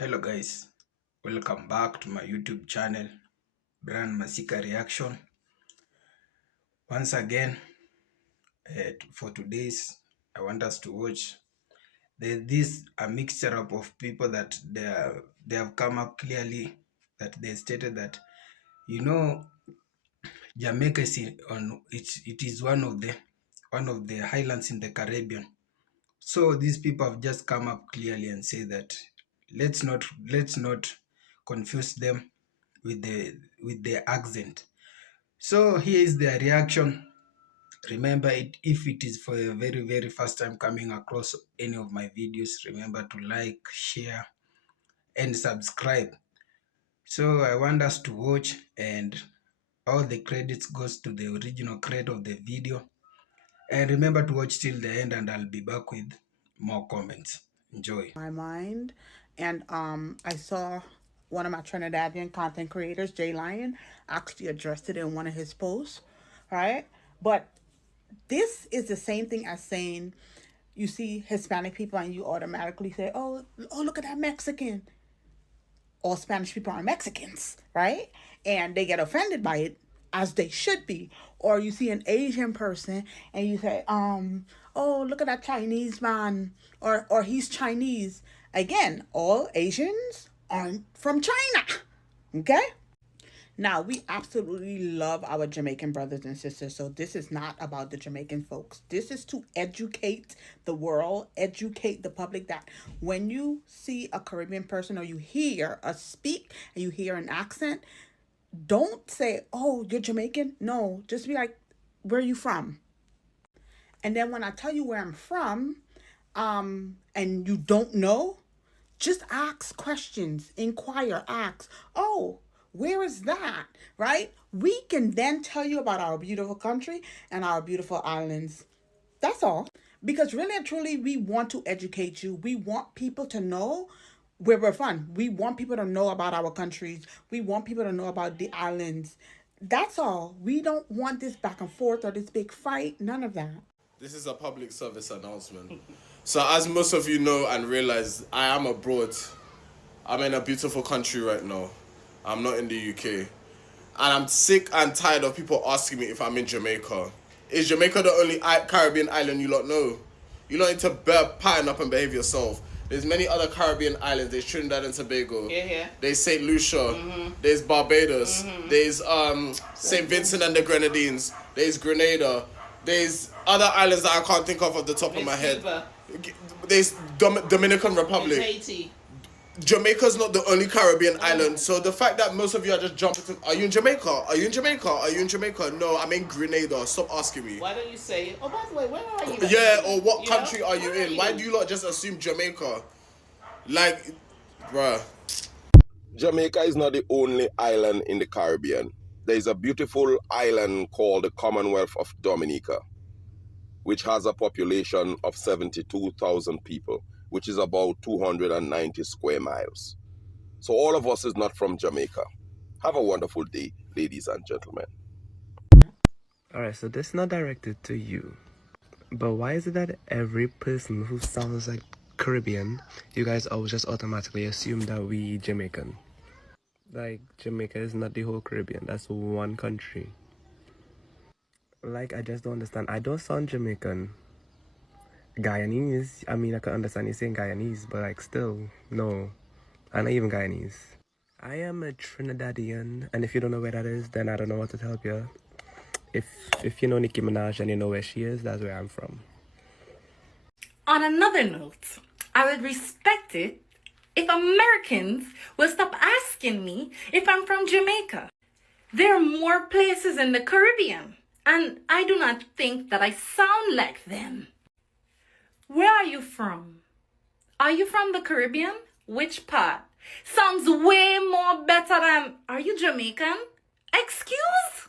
Hello guys, welcome back to my YouTube channel, Brand Masika Reaction. Once again, for today's, I want us to watch this a mixture up of people that they have come up clearly that they stated that Jamaica is it is one of the highlands in the Caribbean. So these people have just come up clearly and say that let's not confuse them with the accent. So here is their reaction. Remember, if it is for the very first time coming across any of my videos, remember to like, share, and subscribe. So I want us to watch, and all the credits goes to the original creator of the video. And remember to watch till the end, and I'll be back with more comments. Enjoy. My mind, and I saw one of my Trinidadian content creators, Jay Lion, actually addressed it in one of his posts, right? But this is the same thing as saying you see Hispanic people and you automatically say, oh, look at that Mexican. All Spanish people are Mexicans, right? And they get offended by it, as they should be. Or you see an Asian person and you say, oh, look at that Chinese man, or he's Chinese. Again, all Asians aren't from China. Okay? Now, we absolutely love our Jamaican brothers and sisters, so this is not about the Jamaican folks. This is to educate the world, educate the public that when you see a Caribbean person or you hear a speak and you hear an accent, don't say, oh, you're Jamaican. No, just be like, where are you from? And then when I tell you where I'm from, and you don't know, just ask questions, inquire, ask, oh, where is that? Right? We can then tell you about our beautiful country and our beautiful islands. That's all. Because really and truly, we want to educate you. We want people to know where we're from. We want people to know about our countries. We want people to know about the islands. That's all. We don't want this back and forth or this big fight. None of that. This is a public service announcement. So as most of you know and realize, I am abroad. I'm in a beautiful country right now. I'm not in the UK. And I'm sick and tired of people asking me if I'm in Jamaica. Is Jamaica the only Caribbean island you lot know? You lot need to pattern up and behave yourself. There's many other Caribbean islands. There's Trinidad and Tobago. Yeah. There's St. Lucia. There's Barbados. There's St. Vincent and the Grenadines. There's Grenada. There's other islands that I can't think of off the top of my head. There's Dominican Republic. Haiti. Jamaica's not the only Caribbean island, so the fact that most of you are just jumping to, are you in Jamaica? Are you in Jamaica? Are you in Jamaica? No, I'm in Grenada. Stop asking me. Why don't you say, oh, by the way, where are you? Yeah, or what country are you in? Why do you lot just assume Jamaica? Like, bruh. Jamaica is not the only island in the Caribbean. There is a beautiful island called the Commonwealth of Dominica, which has a population of 72,000 people, which is about 290 square miles. So all of us is not from Jamaica. Have a wonderful day, ladies and gentlemen. Alright, so this is not directed to you, but why is it that every person who sounds like Caribbean, you guys always just automatically assume that we Jamaican? Like, Jamaica is not the whole Caribbean, that's one country. Like, I just don't understand. I don't sound Jamaican. Guyanese, I mean, I can understand you saying Guyanese, but like, still, no. I'm not even Guyanese. I am a Trinidadian, and if you don't know where that is, then I don't know what to tell you. If you know Nicki Minaj and you know where she is, that's where I'm from. On another note, I would respect it if Americans will stop asking me if I'm from Jamaica. There are more places in the Caribbean, and I do not think that I sound like them. Where are you from? Are you from the Caribbean? Which part? Sounds way more better than, are you Jamaican? Excuse?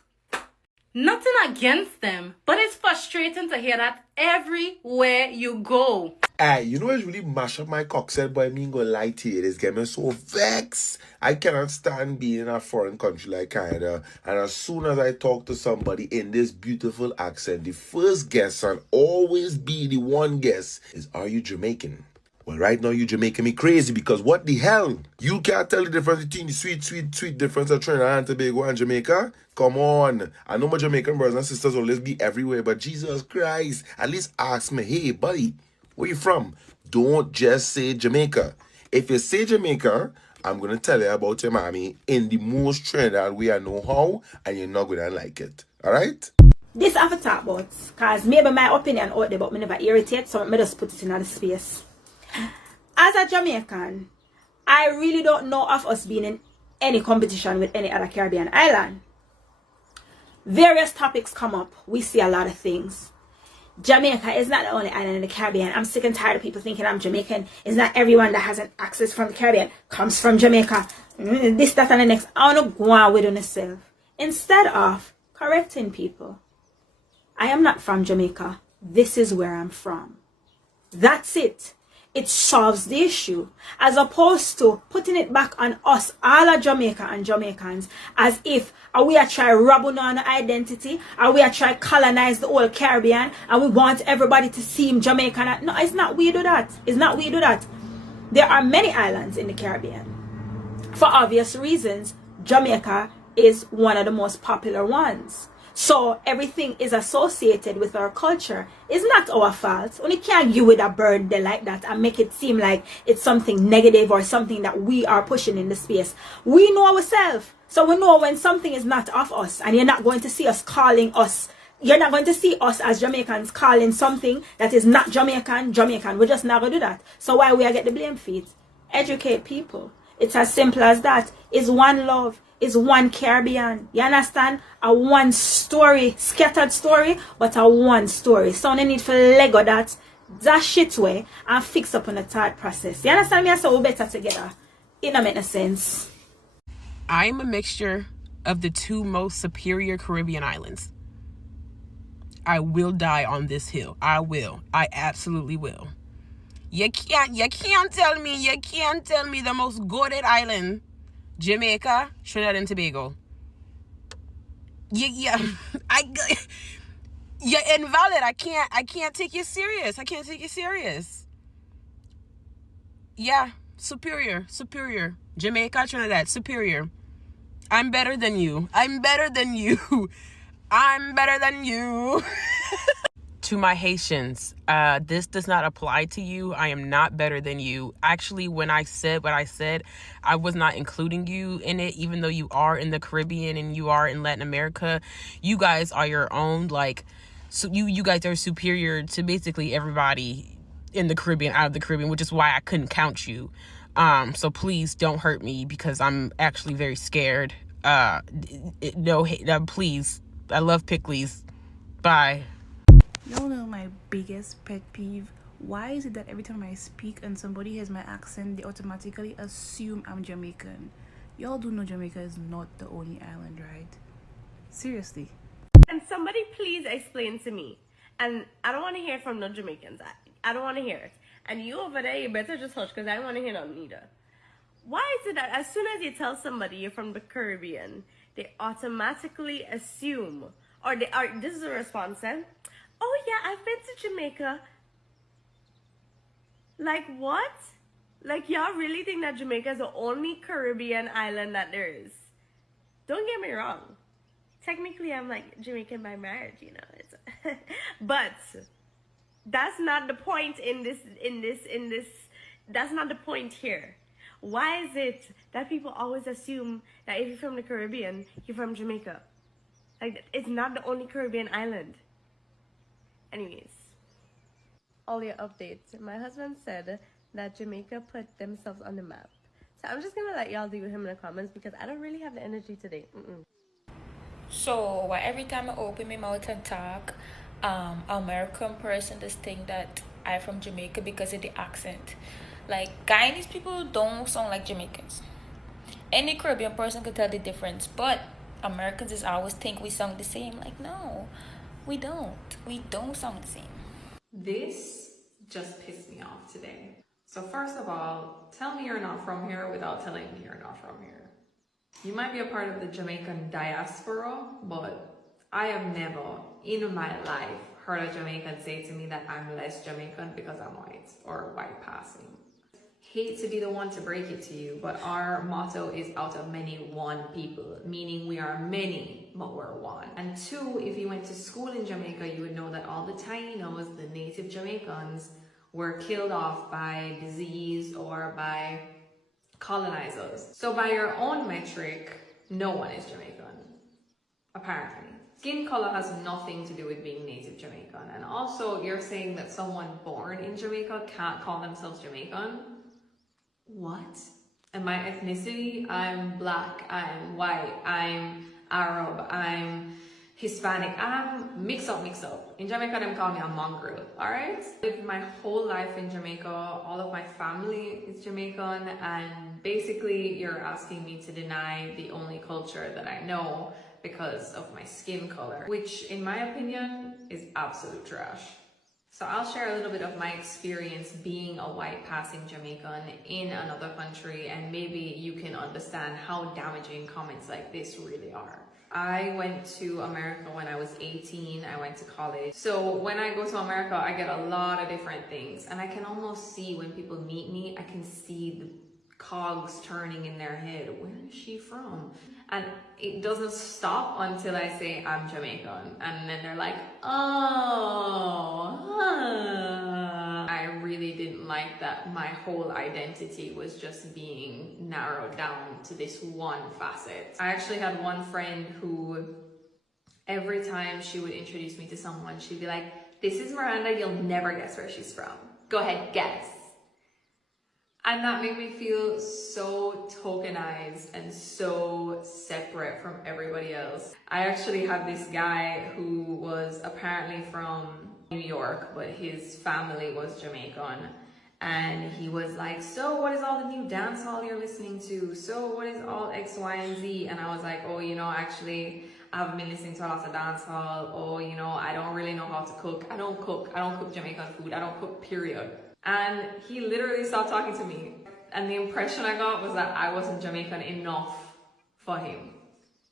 Nothing against them, but it's frustrating to hear that everywhere you go. Hey, you know what's really mash up my cockset, boy? Me gonna lie to you. It's getting me so vexed. I cannot stand being in a foreign country like Canada. And as soon as I talk to somebody in this beautiful accent, the first guess and always be the one guess is, are you Jamaican? Well, right now you're making me crazy because what the hell? You can't tell the difference between the sweet difference of Trinidad and Tobago and Jamaica? Come on. I know my Jamaican brothers and sisters will always be everywhere, but Jesus Christ, at least ask me, hey, buddy, where you from? Don't just say Jamaica. If you say Jamaica, I'm going to tell you about your mommy in the most Trinidad way I know how, and you're not going to like it. All right? This I have to talk about, because maybe my opinion out there, but me never irritate, so I just put it in other space. As a Jamaican, I really don't know of us being in any competition with any other Caribbean island. Various topics come up. We see a lot of things. Jamaica is not the only island in the Caribbean. I'm sick and tired of people thinking I'm Jamaican. It's not everyone that has an access from the Caribbean comes from Jamaica. This, that, and the next. I want to go on with myself. Instead of correcting people. I am not from Jamaica. This is where I'm from. That's it. It solves the issue, as opposed to putting it back on us, all of Jamaica and Jamaicans, as if we are trying to rob on our identity, or we are trying to colonize the whole Caribbean, and we want everybody to seem Jamaican. No, it's not we do that. It's not we do that. There are many islands in the Caribbean. For obvious reasons, Jamaica is one of the most popular ones. So everything is associated with our culture. It's not our fault. We can't give with a bird there like that and make it seem like it's something negative or something that we are pushing in the space. We know ourselves. So we know when something is not of us, and you're not going to see us calling us. You're not going to see us as Jamaicans calling something that is not Jamaican, Jamaican. We're just not going to do that. So why we get the blame for it? Educate people. It's as simple as that. It's one love. It's one Caribbean. You understand? A one story, scattered story, but a one story. So no need for Lego that shit way and fix up on the third process. You understand me? So we better together. It don't make no sense. I'm a mixture of the two most superior Caribbean islands. I will die on this hill. I will. I absolutely will. You can't tell me the most goated island, Jamaica, Trinidad and Tobago. You're invalid. I can't take you serious. I can't take you serious. Yeah, superior. Jamaica, Trinidad, superior. I'm better than you. I'm better than you. To my Haitians, this does not apply to you. I am not better than you. Actually, when I said what I said, I was not including you in it, even though you are in the Caribbean and you are in Latin America. You guys are your own, so you guys are superior to basically everybody in the Caribbean, out of the Caribbean, which is why I couldn't count you. So please don't hurt me, because I'm actually very scared. Please. I love pickles. Bye. Y'all know my biggest pet peeve. Why is it that every time I speak and somebody hears my accent, they automatically assume I'm Jamaican? Y'all do know Jamaica is not the only island, right? Seriously. And somebody please explain to me. And I don't want to hear it from no Jamaicans. I don't want to hear it. And you over there, you better just hush, because I don't want to hear nothing either. Why is it that as soon as you tell somebody you're from the Caribbean, they automatically assume, or this is a response then, oh yeah, I've been to Jamaica. Like what? Like y'all really think that Jamaica is the only Caribbean island that there is? Don't get me wrong. Technically, I'm like Jamaican by marriage, you know. It's but that's not the point in this. That's not the point here. Why is it that people always assume that if you're from the Caribbean, you're from Jamaica? Like, it's not the only Caribbean island. Anyways, all your updates. My husband said that Jamaica put themselves on the map. So I'm just gonna let y'all deal with him in the comments, because I don't really have the energy today. So every time I open my mouth and talk, American person just think that I'm from Jamaica because of the accent. Like, Guyanese people don't sound like Jamaicans. Any Caribbean person could tell the difference, but Americans just always think we sound the same. Like, no, we don't. We don't sound the same. This just pissed me off today. So first of all, tell me you're not from here without telling me you're not from here. You might be a part of the Jamaican diaspora, but I have never in my life heard a Jamaican say to me that I'm less Jamaican because I'm white or white passing. Hate to be the one to break it to you, but our motto is out of many, one people, meaning we are many, but we're one. And two, if you went to school in Jamaica, you would know that all the Tainos, the native Jamaicans, were killed off by disease or by colonizers. So by your own metric, no one is Jamaican, apparently. Skin color has nothing to do with being native Jamaican. And also, you're saying that someone born in Jamaica can't call themselves Jamaican? What? And my ethnicity, I'm black, I'm white, I'm Arab, I'm Hispanic, I'm mix up. In Jamaica, they call me a mongrel, alright? Lived my whole life in Jamaica, all of my family is Jamaican, and basically you're asking me to deny the only culture that I know because of my skin color, which in my opinion is absolute trash. So I'll share a little bit of my experience being a white passing Jamaican in another country, and maybe you can understand how damaging comments like this really are. I went to America when I was 18. I went to college. So when I go to America, I get a lot of different things, and I can almost see when people meet me, I can see the cogs turning in their head. Where is she from? And it doesn't stop until I say I'm Jamaican, and then they're like, oh, I really didn't like that my whole identity was just being narrowed down to this one facet. I actually had one friend who every time she would introduce me to someone, she'd be like, this is Miranda, you'll never guess where she's from. Go ahead, guess. And that made me feel so tokenized and so separate from everybody else. I actually had this guy who was apparently from New York, but his family was Jamaican. And he was like, so what is all the new dance hall you're listening to? So what is all X, Y, and Z? And I was like, oh, you know, actually, I've been listening to a lot of dance hall. Oh, you know, I don't really know how to cook. I don't cook Jamaican food. I don't cook, period. And he literally stopped talking to me. And the impression I got was that I wasn't Jamaican enough for him.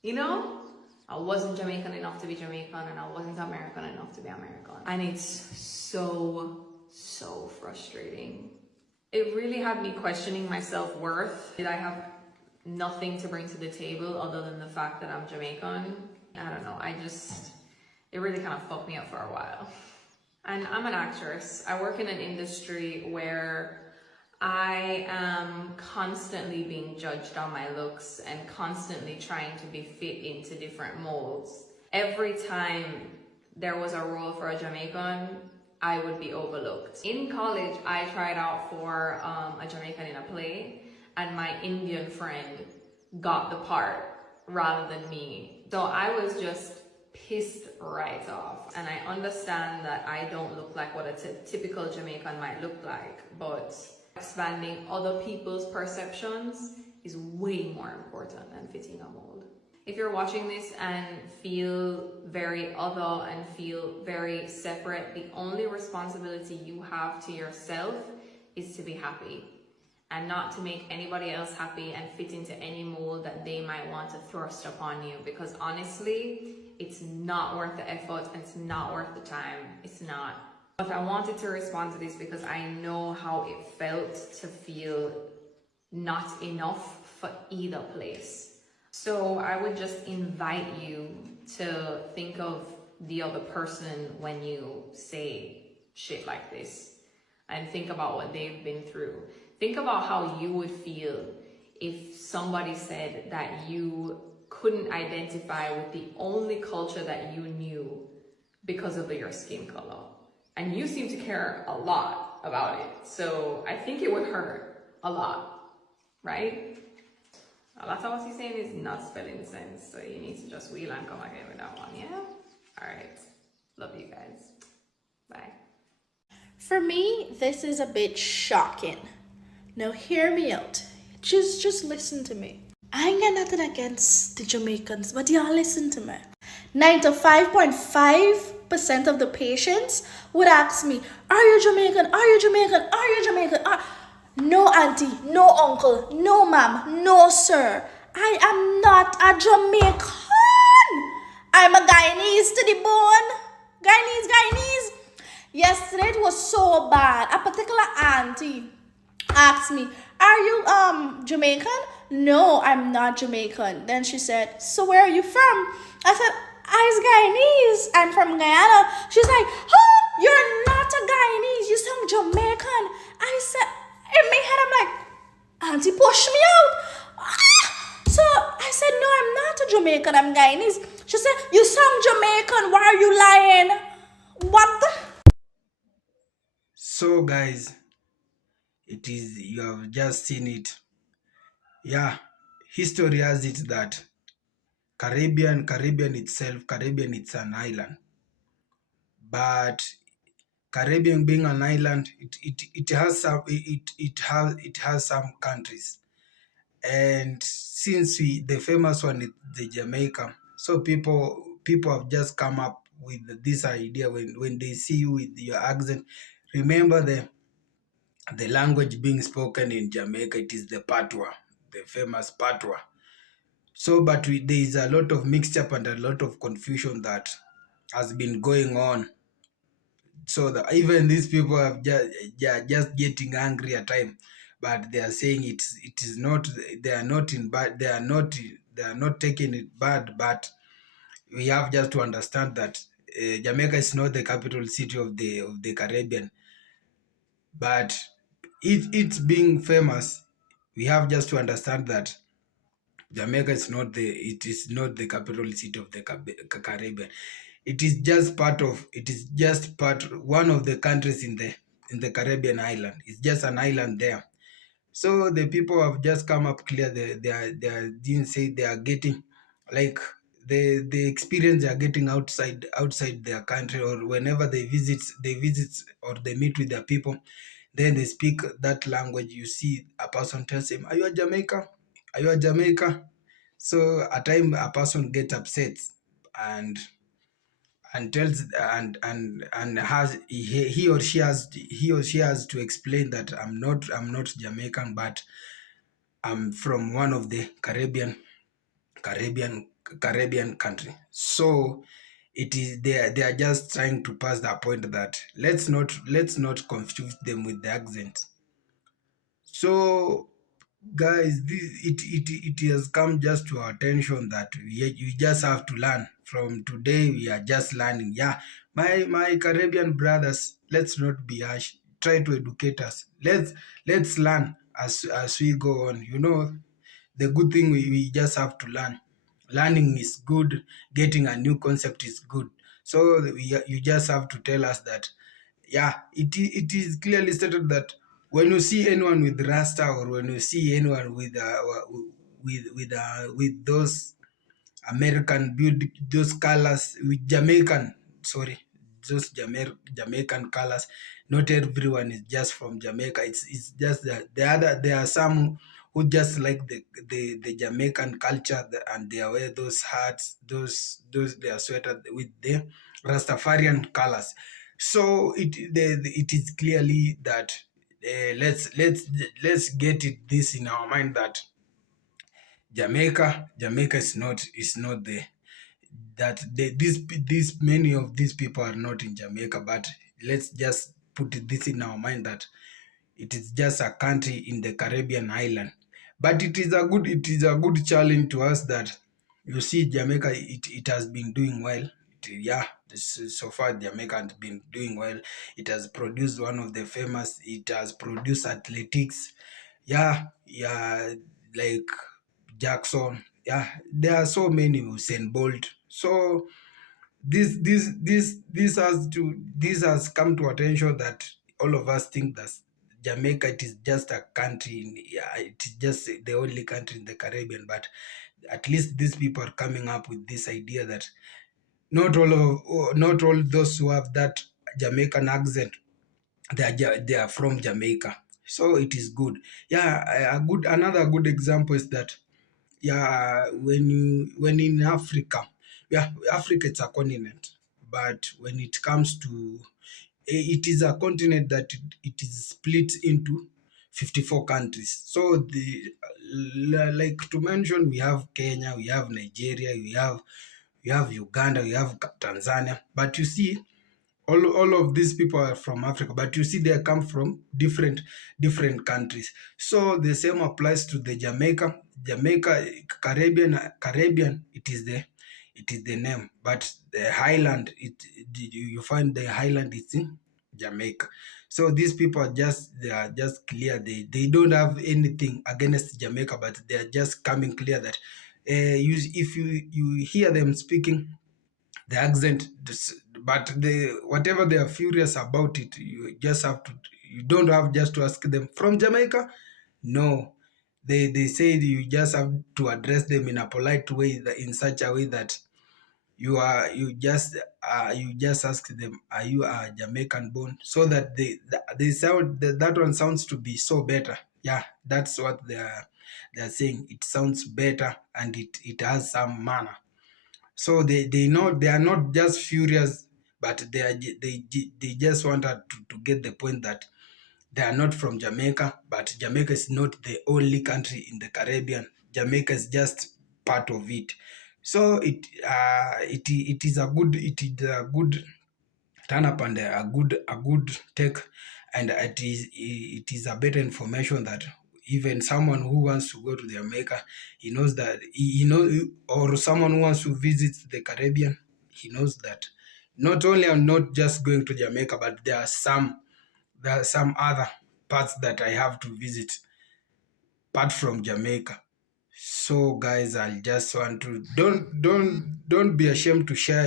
You know? I wasn't Jamaican enough to be Jamaican, and I wasn't American enough to be American. And it's so frustrating. It really had me questioning my self-worth. Did I have nothing to bring to the table other than the fact that I'm Jamaican? I don't know. It really kind of fucked me up for a while. And I'm an actress. I work in an industry where I am constantly being judged on my looks and constantly trying to be fit into different molds. Every time there was a role for a Jamaican, I would be overlooked. In college, I tried out for a Jamaican in a play, and my Indian friend got the part rather than me. So I was just pissed right off. And I understand that I don't look like what a typical Jamaican might look like, but expanding other people's perceptions is way more important than fitting a mold. If you're watching this and feel very other and feel very separate, the only responsibility you have to yourself is to be happy and not to make anybody else happy and fit into any mold that they might want to thrust upon you, because honestly, it's not worth the effort and it's not worth the time. It's not. But I wanted to respond to this because I know how it felt to feel not enough for either place. So I would just invite you to think of the other person when you say shit like this, and think about what they've been through. Think about how you would feel if somebody said that you couldn't identify with the only culture that you knew because of your skin color. And you seem to care a lot about it. So I think it would hurt a lot, right? A lot of what he's saying is not spelling sense. So you need to just wheel and come again with that one, yeah? All right. Love you guys. Bye. For me, this is a bit shocking. Now hear me out. Just listen to me. I ain't got nothing against the Jamaicans, but y'all listen to me. 95.5% of the patients would ask me, are you Jamaican? Are you Jamaican? Are you Jamaican? No auntie, no uncle, no ma'am, no sir. I am not a Jamaican. I'm a Guyanese to the bone. Guyanese. Yesterday it was so bad. A particular auntie asked me, "Are you Jamaican?" "No, I'm not Jamaican." Then she said, "So where are you from?" I said, "I'm Guyanese. I'm from Guyana." She's like, "Oh, you're not a Guyanese. You sound Jamaican." I said, in my head, I'm like, auntie pushed me out. So I said, "No, I'm not a Jamaican. I'm Guyanese." She said, "You sound Jamaican. Why are you lying?" What the? So guys, it is, you have just seen it. Yeah, history has it that Caribbean itself, Caribbean it's an island. But Caribbean being an island, it has some it has some countries. And since the famous one is the Jamaica, so people have just come up with this idea when they see you with your accent. Remember the language being spoken in Jamaica, it is the patois, the famous patois. So, but there is a lot of mixed up and a lot of confusion that has been going on. So that even these people have just getting angry at time, but they are saying it is not. They are not in bad. They are not taking it bad. But we have just to understand that Jamaica is not the capital city of the Caribbean. But it being famous, we have just to understand that Jamaica is not the capital city of the Caribbean. It is just one of the countries in the Caribbean island. It's just an island there. So the people have just come up clear. They didn't say they are getting like the experience they are getting outside their country, or whenever they visit or they meet with their people, then they speak that language. You see a person tells him, "Are you a Jamaica? Are you a Jamaica?" So at time a person get upset and tells and has he or she has to explain that I'm not Jamaican, but I'm from one of the Caribbean Caribbean country. So it is they are just trying to pass the point that let's not confuse them with the accent. So guys, it has come just to our attention that you just have to learn. From today we are just learning. Yeah, my Caribbean brothers, let's not be harsh. Try to educate us. Let's learn as we go on. The good thing, we just have to learn. Learning is good. Getting a new concept is good. So you just have to tell us that, yeah, it is clearly stated that when you see anyone with rasta, or when you see anyone with those American build, those colors with Jamaican, sorry, those Jamaican colors. Not everyone is just from Jamaica. It's just that there are some who just like the Jamaican culture, and they wear those hats, those their sweater with the Rastafarian colors. So it is clearly that let's get this in our mind that Jamaica is not the that these many of these people are not in Jamaica, but let's just put this in our mind that it is just a country in the Caribbean island. But it is a good challenge to us that you see Jamaica, it has been doing well. Yeah, so far Jamaica has been doing well. It has produced one of the famous. It has produced athletics. Yeah, yeah, like Jackson. Yeah, there are so many, Usain Bolt. So this has come to attention that all of us think that Jamaica, it is just a country. Yeah, it is just the only country in the Caribbean. But at least these people are coming up with this idea that not all those who have that Jamaican accent, they are from Jamaica. So it is good. Yeah, another good example is that, yeah, when in Africa, yeah, Africa it's a continent, but when it comes to, it is a continent that it is split into 54 countries. So like to mention, we have Kenya, we have Nigeria, we have Uganda, we have Tanzania. But you see, all of these people are from Africa, but you see they come from different countries. So the same applies to the Jamaica, Caribbean. It is the name, but the highland, you find the highland is in Jamaica. So these people they are just clear. They don't have anything against Jamaica, but they are just coming clear that if you hear them speaking the accent, but whatever they are furious about it, you don't have just to ask them from Jamaica. No, they said you just have to address them in a polite way, in such a way that you just ask them, are you a Jamaican born, so that they sound that one sounds to be so better. Yeah, that's what they're saying. It sounds better, and it has some manner. So they know they are not just furious, but they just wanted to get the point that they are not from Jamaica, but Jamaica is not the only country in the Caribbean. Jamaica is just part of it. So it is a good turn up, and a good take, and it is a better information that even someone who wants to go to the America, he knows that he knows, or someone who wants to visit the Caribbean, he knows that not only I'm not just going to Jamaica, but there are some other parts that I have to visit apart from Jamaica. So guys, I just want to don't be ashamed to share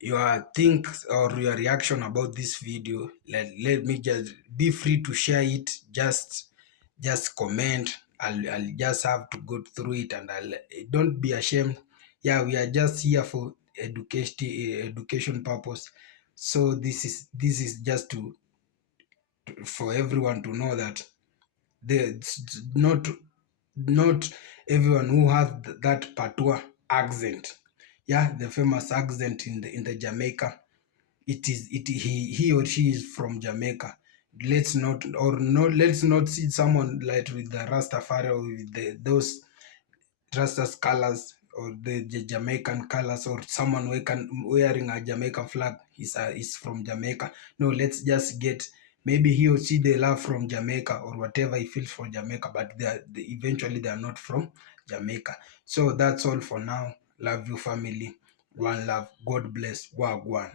your things or your reaction about this video. Let me just be free to share it. Just comment. I'll just have to go through it, and don't be ashamed. Yeah, we are just here for education purpose. So this is just for everyone to know that not everyone who has that patois accent. Yeah, the famous accent in the Jamaica. He or she is from Jamaica. Let's not see someone like with the Rastafari, or with those Rastas colors, or the Jamaican colors, or someone wearing a Jamaican flag is from Jamaica. No, let's just get, maybe he or she they love from Jamaica, or whatever he feels for Jamaica, but eventually they are not from Jamaica. So that's all for now. Love you, family. One love. God bless. Wagwan.